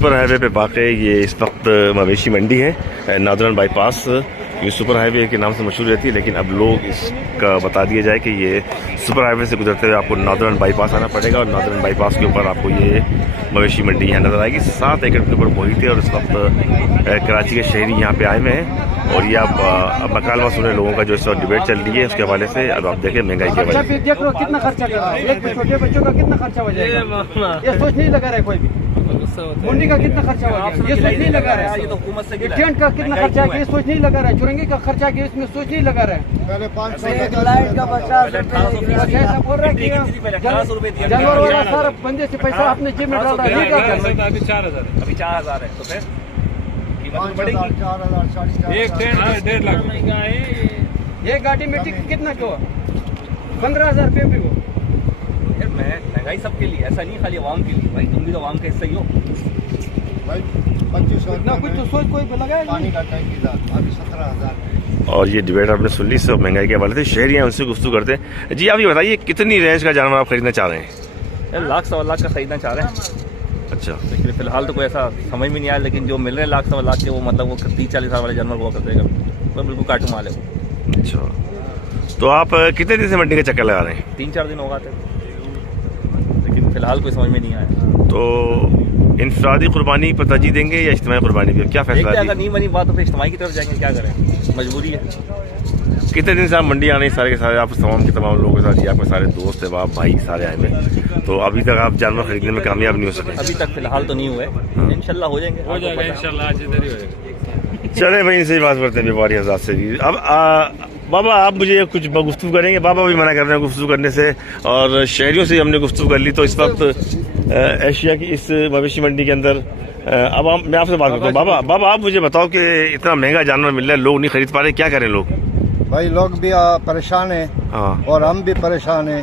Super highway पे वाक़ ये इस वक्त मवेशी मंडी है, नॉर्दर्न बाईपास। ये सुपर हाईवे के नाम से मशहूर रहती है, लेकिन अब लोग इसका बता दिया जाए कि ये सुपर हाईवे से गुजरते हुए आपको नॉर्दर्न बाईपास आना पड़ेगा और नॉर्दर्न बाईपास के ऊपर आपको ये मवेशी मंडी यहाँ नज़र आएगी। 7 एकड़ के ऊपर बोई थी और इस वक्त कराची के शहरी यहाँ पे आए हुए हैं और ये अब मकालवा सुने लोगों का जो इस वक्त डिबेट चल रही है उसके हवाले से। अब आप देखें महंगाई के हवाले से कितना खर्चा कर रहा है, एक छोटे बच्चों का कितना खर्चा हो जाएगा, ये सोच नहीं लगा रहा है कोई भी। मुंडी का कितना खर्चा हो गया, ये सोच नहीं लगा रहा है। टेंट का कितना खर्चा है, ये सोच नहीं लगा रहा है। चुरंगी का खर्चा है, इसमें सोच नहीं लगा रहा है। पहले 500 लाइट का 50 बोल रहा है। जानवर वाला सारा बंदे से पैसा अपने जेब में डाल रहा है। अभी 4000 है तो फिर एक टेंट 1.5 लाख। एक गाड़ी में टिकट कितना क्यों 15,000 रुपये भी वो। महंगाई सबके लिए, ऐसा नहीं खाली आवाम के लिए। भाई तुम भी तो आवाम का हिस्सा ही हो भाई। 2500 इतना कुछ तो सोच कोई लगाया। पानी का टैंक अभी 17,000। और ये डिबेट आपने सुन ली सब महंगाई के हवाले से। शहरी हैं उनसे गुफ्तगू करते हैं। जी आप ये बताइए कितनी रेंज का जानवर आप खरीदना चाह रहे हैं? लाख सवा लाख का खरीदना चाह रहे हैं। अच्छा, लेकिन फिलहाल तो कोई ऐसा समझ में नहीं आया, लेकिन जो मिल रहे हैं लाख सवा लाख के वो मतलब वो 30-40 हज़ार वाले जानवर हुआ करते हैं, वो बिल्कुल काटू माल है वो। अच्छा, तो आप कितने दिन से मंडी के चक्कर लगा रहे हैं? 3-4 दिन हो गए थे, लेकिन फिलहाल कोई समझ में नहीं आया। तो इंफरादी कुर्बानी पर तरजीह देंगे या इज्तिमाई कुर्बानी पर, क्या फैसला है? अगर नहीं बनी बात तो फिर इज्तिमाई की तरफ जाएंगे, क्या करें, मजबूरी है। कितने दिन से आप मंडी आ रहे हैं? सारे के सारे आप तमाम के तमाम लोगों के साथ, आपके सारे दोस्त है, बाप भाई सारे आए हुए, तो अभी तक आप जानवर खरीदने में कामयाब नहीं हो सके? अभी तक फिलहाल तो नहीं हुए, इंशाल्लाह हो जाएंगे इंशाल्लाह आज इधर ही होएगा। चले भाई, इनसे ही बात करते हैं व्यापारी हज़रात से भी। अब बाबा आप मुझे कुछ गुफ्तगू करेंगे? बाबा भी मना कर रहे हैं गुफ्तगू करने से और शहरियों से हमने गुफ्तगू कर ली। तो इस वक्त एशिया की इस मवेशी मंडी के अंदर अब मैं आपसे बात करता हूँ। बाबा आप मुझे बताओ कि इतना महंगा जानवर मिल रहा है, लोग नहीं खरीद पा रहे, क्या करें लोग? भाई लोग भी परेशान हैं। हाँ, और हम भी परेशान हैं,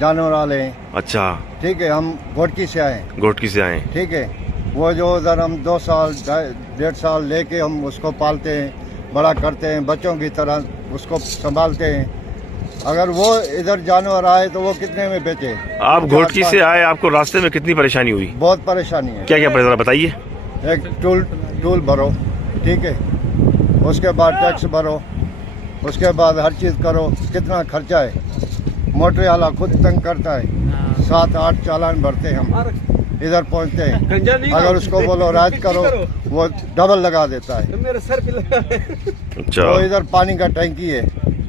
जानवर वाले हैं। अच्छा, ठीक है, हम घोटकी से आए। घोटकी से आए, ठीक है, वो जो उधर हम 2 साल 1.5 साल लेके हम उसको पालते हैं, बड़ा करते हैं, बच्चों की तरह उसको संभालते हैं। अगर वो इधर जानवर आए तो वो कितने में बेचे? आप घोटकी से आए, आपको रास्ते में कितनी परेशानी हुई? बहुत परेशानी है। क्या क्या परेशानी बताइए? एक टूल भरो, ठीक है, उसके बाद टैक्स भरो, उसके बाद हर चीज़ करो, कितना खर्चा है। मोटर वाला खुद तंग करता है, 7-8 चालान भरते हैं हम, इधर पहुंचते हैं। अगर उसको बोलो राज करो, वो डबल लगा देता है। मेरे सर पे लगा है। अच्छा, तो इधर पानी का टैंकी है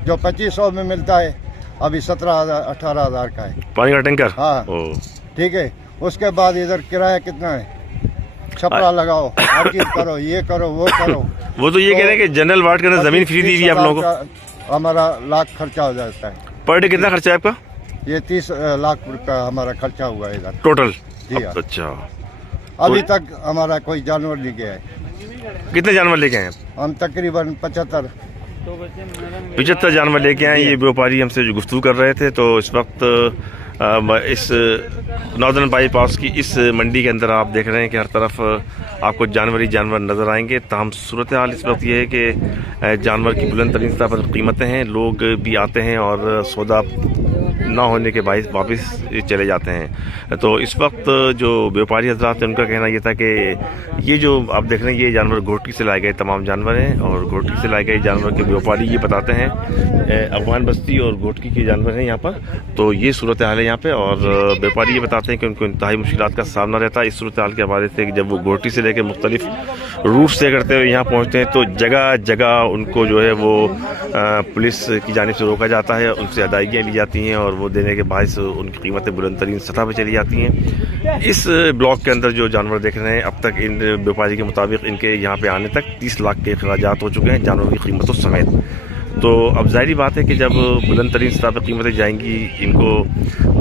जो 2500 में मिलता है, अभी 17,000-18,000 का है पानी का टैंकर। हाँ, ठीक है। उसके बाद इधर किराया कितना है, छपरा लगाओ, हर चीज करो, ये करो वो करो। वो तो ये कह रहे हैं कि जनरल वार्ड के अंदर जमीन फ्री दी हुई है आप लोगों को। हमारा लाख खर्चा हो जाता है। पर डे कितना खर्चा है आपका? ये 30 लाख रुपया हमारा खर्चा हुआ है इधर टोटल। जी हाँ। अच्छा, अभी तक हमारा कोई जानवर नहीं गया है। कितने जानवर लेके आए? हम तकरीबन 75 जानवर लेके आए। ये व्यापारी हमसे जो गुफ्तगू कर रहे थे। तो इस वक्त इस नॉर्दर्न बाईपास की इस मंडी के अंदर आप देख रहे हैं कि हर तरफ आपको जानवर ही जानवर नज़र आएंगे। ताहम सूरत हाल इस वक्त ये है कि जानवर की बुलंद तरीन स्तर पर कीमतें हैं, लोग भी आते हैं और सौदा ना होने के बायस वापस चले जाते हैं। तो इस वक्त जो व्यापारी हजरात हैं उनका कहना ये था कि ये जो आप देख रहे हैं ये जानवर घोटकी से लाए गए तमाम जानवर हैं और घोटकी से लाए गए जानवर के व्यापारी ये बताते हैं अफगान बस्ती और घोटकी के जानवर हैं यहाँ पर। तो ये सूरत हाल है यहाँ पे और व्यापारी ये बताते हैं कि उनको इंतहाई मुश्किलात का सामना रहता है इस सूरत हाल के हवाले से कि जब वो घोटकी से लेकर मुख्तलिफ रूट से करते हुए यहाँ पहुँचते हैं तो जगह जगह उनको जो है वो पुलिस की जानिब से रोका जाता है, उनसे अदायगियाँ ली जाती हैं और वो देने के बायस उनकी कीमतें बुलंद तरीन सतह पर चली जाती हैं। इस ब्लॉक के अंदर जो जानवर देख रहे हैं अब तक इन व्यापारी के मुताबिक इनके यहाँ पे आने तक 30 लाख के अखराजात हो चुके हैं जानवरों की कीमतों समेत। तो अब जाहिर बात है कि जब बुलंद तरीन सतह पर कीमतें जाएंगी इनको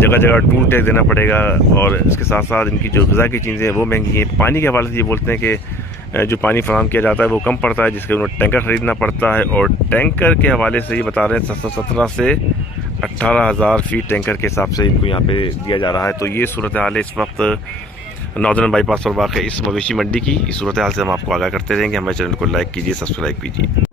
जगह जगह टूल टैक्स देना पड़ेगा और इसके साथ साथ इनकी जो ग़िज़ा की चीज़ें वो महंगी हैं। पानी के हवाले से ये बोलते हैं कि जो पानी फराहम किया जाता है वो कम पड़ता है जिसके उन्हें टैंकर ख़रीदना पड़ता है और टैंकर के हवाले से ये बता रहे हैं 17 से 18,000 फीट टैंकर के हिसाब से इनको यहाँ पे दिया जा रहा है। तो ये सूरत हाल है इस वक्त नॉर्दर्न बाईपास पर वाक़ इस मवेशी मंडी की। इस सूरत हाल से हम आपको आगाह करते रहेंगे। हमारे चैनल को लाइक कीजिए, सब्सक्राइब कीजिए।